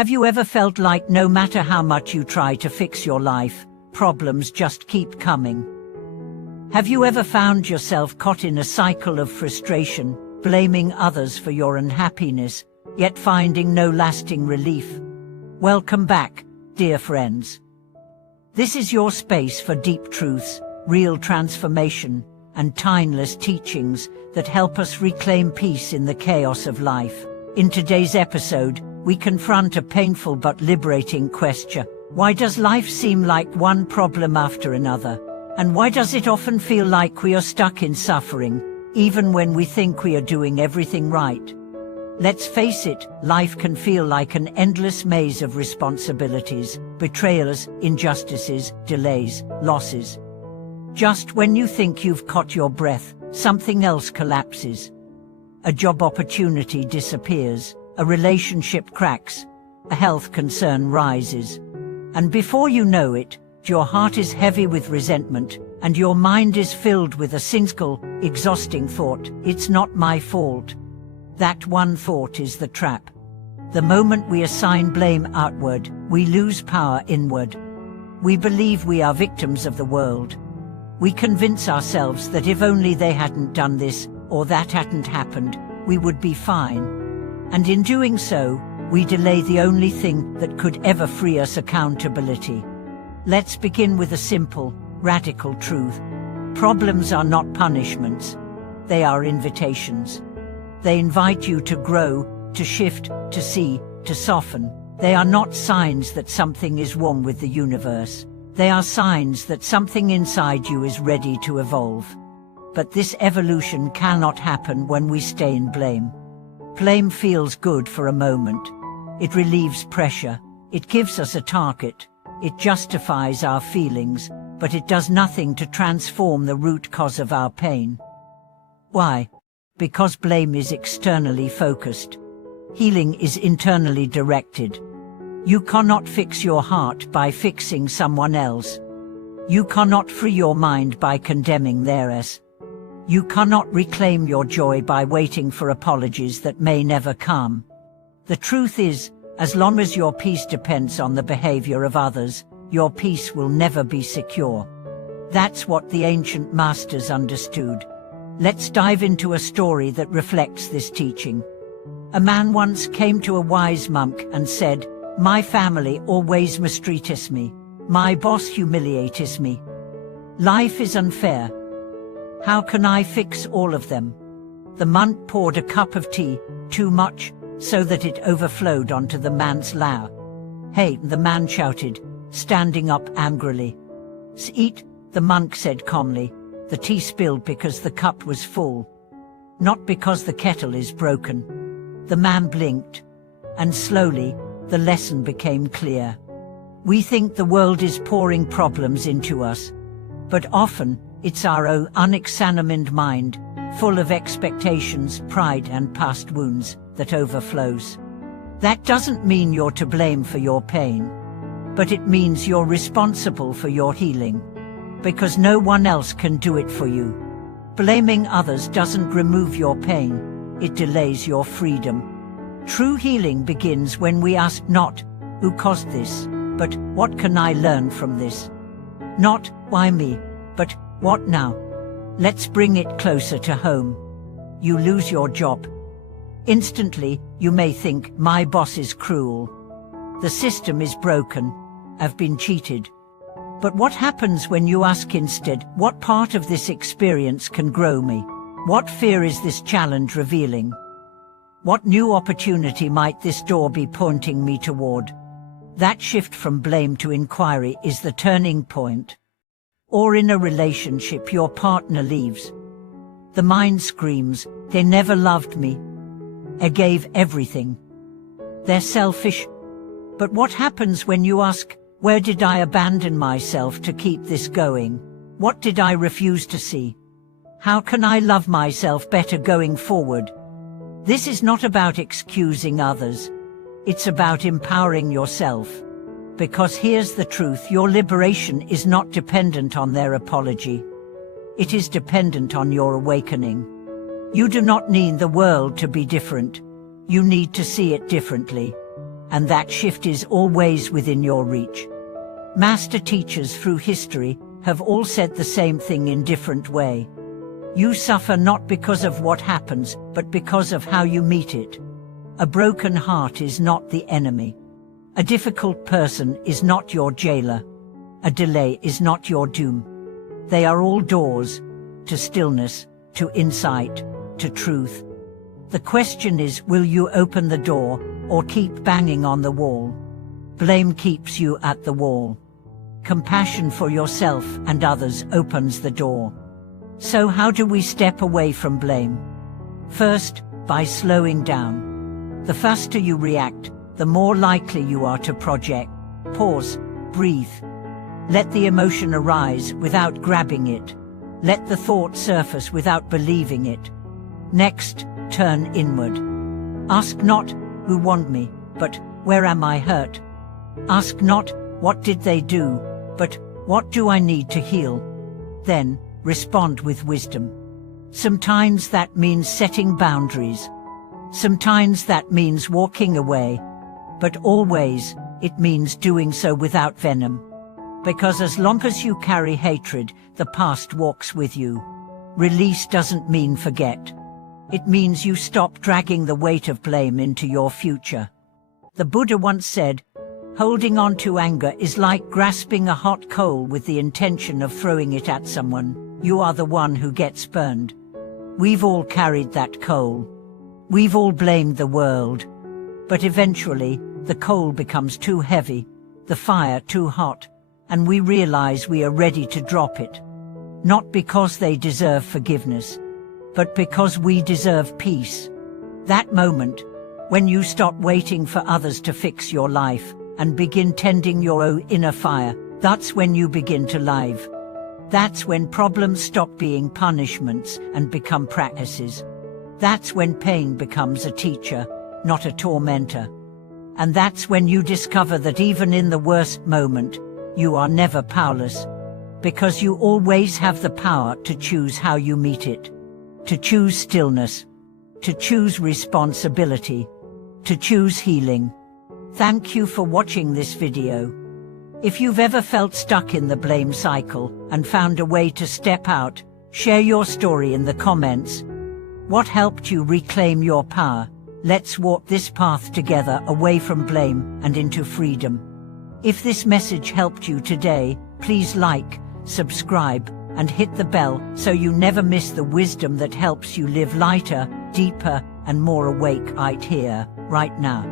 Have you ever felt like no matter how much you try to fix your life, problems just keep coming? Have you ever found yourself caught in a cycle of frustration, blaming others for your unhappiness, yet finding no lasting relief? Welcome back, dear friends. This is your space for deep truths, real transformation, and timeless teachings that help us reclaim peace in the chaos of life. In today's episode, we confront a painful but liberating question. Why does life seem like one problem after another? And why does it often feel like we are stuck in suffering, even when we think we are doing everything right? Let's face it, life can feel like an endless maze of responsibilities, betrayals, injustices, delays, losses. Just when you think you've caught your breath, something else collapses. A job opportunity disappears, a relationship cracks, a health concern rises. And before you know it, your heart is heavy with resentment, and your mind is filled with a cynical, exhausting thought: it's not my fault. That one thought is the trap. The moment we assign blame outward, we lose power inward. We believe we are victims of the world. We convince ourselves that if only they hadn't done this, or that hadn't happened, we would be fine. And in doing so, we delay the only thing that could ever free us: accountability. Let's begin with a simple, radical truth. Problems are not punishments. They are invitations. They invite you to grow, to shift, to see, to soften. They are not signs that something is wrong with the universe. They are signs that something inside you is ready to evolve. But this evolution cannot happen when we stay in blame. Blame feels good for a moment. It relieves pressure. It gives us a target. It justifies our feelings, but it does nothing to transform the root cause of our pain. Why? Because blame is externally focused. Healing is internally directed. You cannot fix your heart by fixing someone else. You cannot free your mind by condemning theirs. You cannot reclaim your joy by waiting for apologies that may never come. The truth is, as long as your peace depends on the behavior of others, your peace will never be secure. That's what the ancient masters understood. Let's dive into a story that reflects this teaching. A man once came to a wise monk and said, "My family always mistreats me. My boss humiliates me. Life is unfair. How can I fix all of them?" The monk poured a cup of tea, too much, so that it overflowed onto the man's lap. "Hey," the man shouted, standing up angrily. "Eat," the monk said calmly. "The tea spilled because the cup was full, not because the kettle is broken." The man blinked, and slowly, the lesson became clear. We think the world is pouring problems into us, but often, it's our own unexamined mind, full of expectations, pride, and past wounds, that overflows. That doesn't mean you're to blame for your pain, but it means you're responsible for your healing, because no one else can do it for you. Blaming others doesn't remove your pain, it delays your freedom. True healing begins when we ask not, "Who caused this?" but "What can I learn from this?" Not, "Why me?" but "What now?" Let's bring it closer to home. You lose your job. Instantly, you may think, "My boss is cruel. The system is broken. I've been cheated." But what happens when you ask instead, "What part of this experience can grow me? What fear is this challenge revealing? What new opportunity might this door be pointing me toward?" That shift from blame to inquiry is the turning point. Or in a relationship, your partner leaves. The mind screams, "They never loved me. I gave everything. They're selfish." But what happens when you ask, "Where did I abandon myself to keep this going? What did I refuse to see? How can I love myself better going forward?" This is not about excusing others. It's about empowering yourself. Because here's the truth: your liberation is not dependent on their apology. It is dependent on your awakening. You do not need the world to be different. You need to see it differently. and that shift is always within your reach. Master teachers through history have all said the same thing in different way. You suffer not because of what happens, but because of how you meet it. A broken heart is not the enemy. A difficult person is not your jailer. A delay is not your doom. They are all doors to stillness, to insight, to truth. The question is, will you open the door or keep banging on the wall? Blame keeps you at the wall. Compassion for yourself and others opens the door. So how do we step away from blame? First, by slowing down. The faster you react, the more likely you are to project. Pause, breathe. Let the emotion arise without grabbing it. Let the thought surface without believing it. Next, turn inward. Ask not, who warned me, but where am I hurt? Ask not, what did they do, but what do I need to heal? Then, respond with wisdom. Sometimes that means setting boundaries. Sometimes that means walking away. But always, it means doing so without venom. Because as long as you carry hatred, the past walks with you. Release doesn't mean forget. It means you stop dragging the weight of blame into your future. The Buddha once said, holding on to anger is like grasping a hot coal with the intention of throwing it at someone. You are the one who gets burned. We've all carried that coal. We've all blamed the world. But eventually, the coal becomes too heavy, the fire too hot, and we realize we are ready to drop it. Not because they deserve forgiveness, but because we deserve peace. That moment, when you stop waiting for others to fix your life and begin tending your own inner fire, that's when you begin to live. That's when problems stop being punishments and become practices. That's when pain becomes a teacher, not a tormentor. And that's when you discover that even in the worst moment, you are never powerless. Because you always have the power to choose how you meet it. To choose stillness. To choose responsibility. To choose healing. Thank you for watching this video. If you've ever felt stuck in the blame cycle and found a way to step out, share your story in the comments. What helped you reclaim your power? Let's walk this path together away from blame and into freedom. If this message helped you today, please like, subscribe, and hit the bell so you never miss the wisdom that helps you live lighter, deeper, and more awake right here, right now.